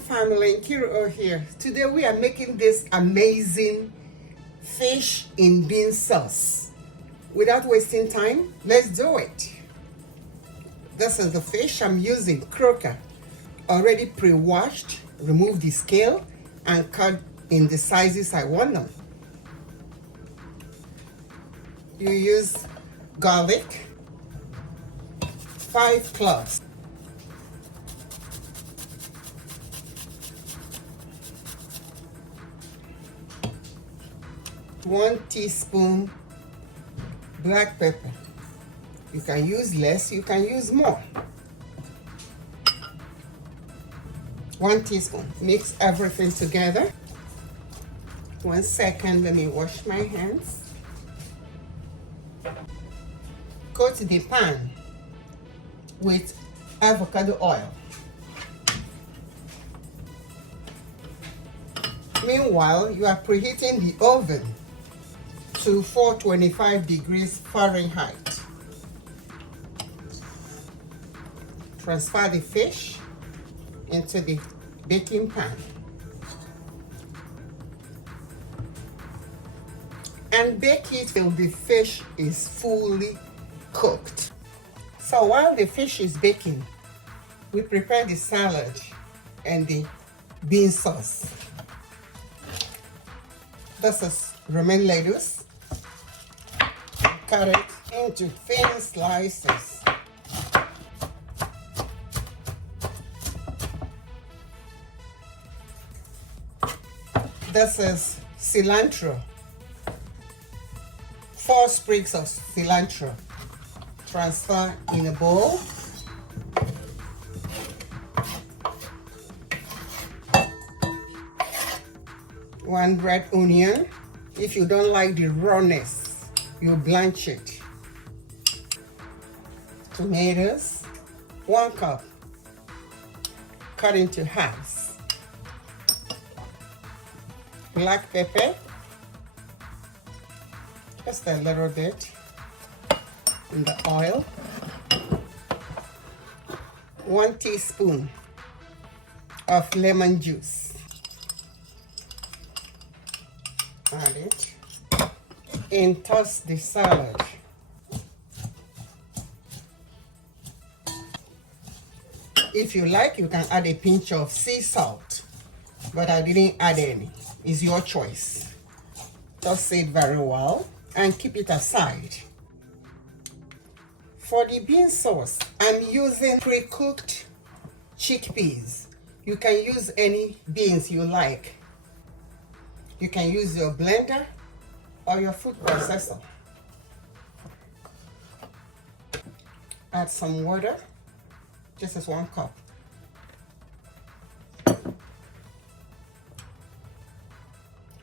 Welcome family, Nkiruoh here. Today we are making this amazing fish in bean sauce. Without wasting time, let's do it. This is the fish I'm using, Croaker. Already pre-washed, remove the scale and cut in the sizes I want them. You use garlic, 5 cloves. One teaspoon black pepper. You can use less, you can use more. 1 teaspoon. Mix everything together. 1 second, let me wash my hands. Coat the pan with avocado oil. Meanwhile, you are preheating the oven to 425 degrees Fahrenheit. Transfer the fish into the baking pan. And bake it till the fish is fully cooked. So while the fish is baking, we prepare the salad and the bean sauce. This is romaine lettuce. Cut it into thin slices. This is cilantro. 4 sprigs of cilantro. Transfer in a bowl. One red onion. If you don't like the rawness, you blanch it. Tomatoes, 1 cup, cut into halves. Black pepper, just a little bit in the oil. 1 teaspoon of lemon juice. Add it and toss the salad. If you like, you can add a pinch of sea salt, but I didn't add any. It's your choice. Toss it very well and keep it aside. For the bean sauce, I'm using pre-cooked chickpeas. You can use any beans you like. You can use your blender or your food processor. Add some water. This is 1 cup.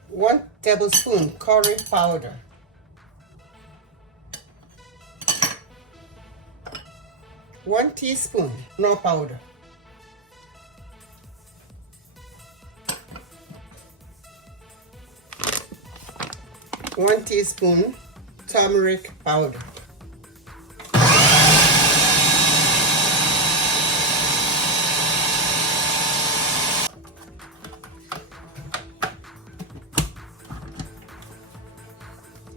One tablespoon curry powder. 1 teaspoon nut powder. 1 teaspoon turmeric powder.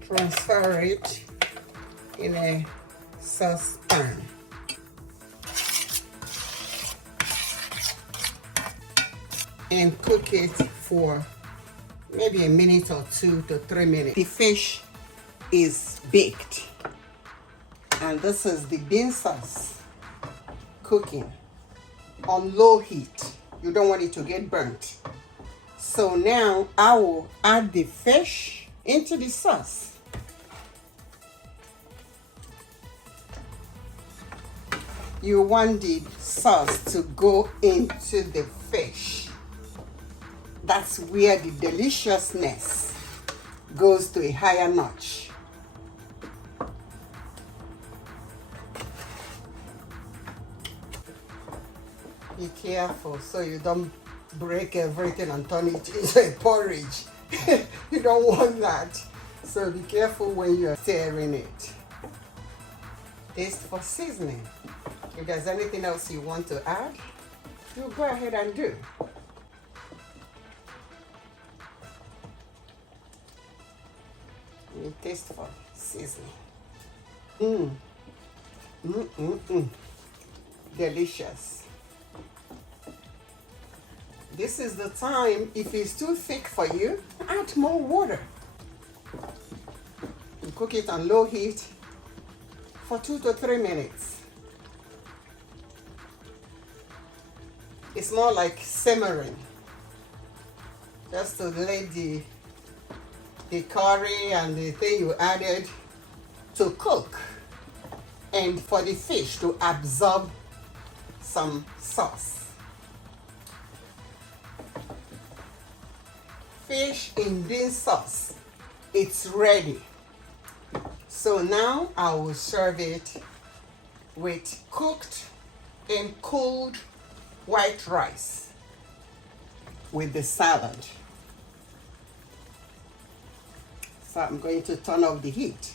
Transfer it in a saucepan. And cook it for maybe a minute or 2 to 3 minutes. The fish is baked. And this is the bean sauce cooking on low heat. You don't want it to get burnt. So now I will add the fish into the sauce. You want the sauce to go into the fish. That's where the deliciousness goes to a higher notch. Be careful so you don't break everything and turn it into a porridge. You don't want that. So be careful when you're stirring it. Taste for seasoning. If there's anything else you want to add, you go ahead and do. You taste for seasoning. Mmm. Mmm, mmm, mmm. Delicious. This is the time, if it's too thick for you, add more water. You cook it on low heat for 2 to 3 minutes. It's more like simmering. Just to let the curry and the thing you added to cook, and for the fish to absorb some sauce. Fish in bean sauce, it's ready. So now I will serve it with cooked and cooled white rice with the salad. So I'm going to turn off the heat.